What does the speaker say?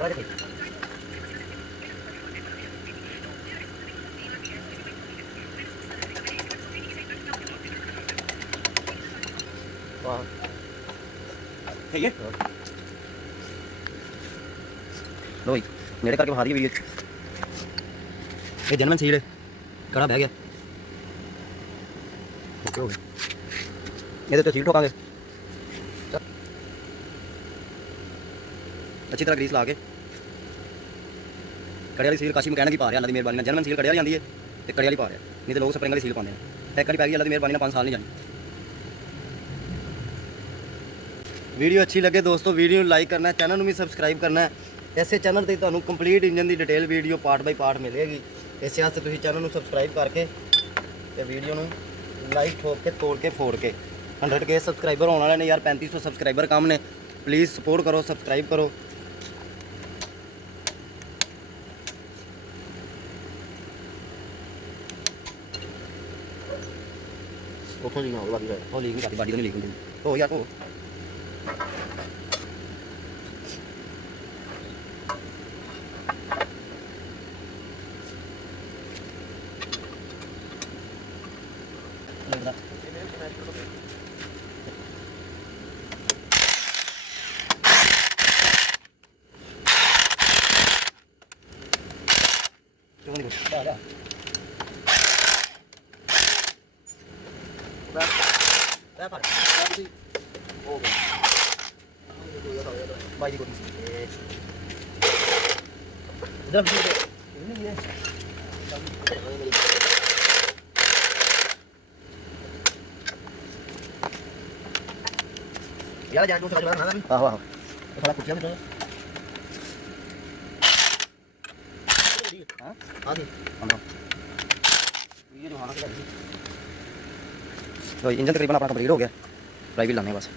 ठीक है लो भाई नेड़े करके बाहर ही वीडियो ये जनमन सील है कड़ा बह गया ओके हो गया ये तो सील ठोकांगे अच्छी तरह ग्रीस ला के कड़े वाली सील काशी मकैनिक ही पा रहा अल्लाह की मेहरबानी जनमन सील कड़े वाली आती है तो कड़े वाली पा रहा नहीं तो लोग स्प्रिंग वाली सील पाते हैं एक वाली पै गई अल्लाह की मेहरबानी 5 साल नहीं जानी। वीडियो अच्छी लगे दोस्तों वीडियो लाइक करना है चैनल भी सबसक्राइब करना है इस चैनल से ਤੁਹਾਨੂੰ complete engine the detail video part by part मिलेगी इस वास्ते ਤੁਸੀਂ चैनल ਨੂੰ सबसक्राइब करके ਤੇ वीडियो ਨੂੰ लाइक ठोक के तोड़ के फोड़ के 100K सबसक्राइबर होने वाले ने यार 3500 सबसक्राइबर कम ने प्लीज़ सपोर्ट करो सबसक्राइब करो। ਉੱਥੋਂ ਲੀਕ ਨਾ ਹੋਵੇ ਬਾਕੀ ਉਹ ਲੀਕ ਨਹੀਂ ਕਰਦੀ ਬਾਡੀ ਤੋਂ ਨਹੀਂ ਲੀਕ ਹੁੰਦੀ ਹੋ ਯਾਰ ਉਹ भाई को यार जाके उसका जवाब ना हां हां थोड़ा कुछ में हां आगे ये जो हां तो इंजन तकरीबन अपना कंप्लीट हो गया फ्लाई व्हील लाने बस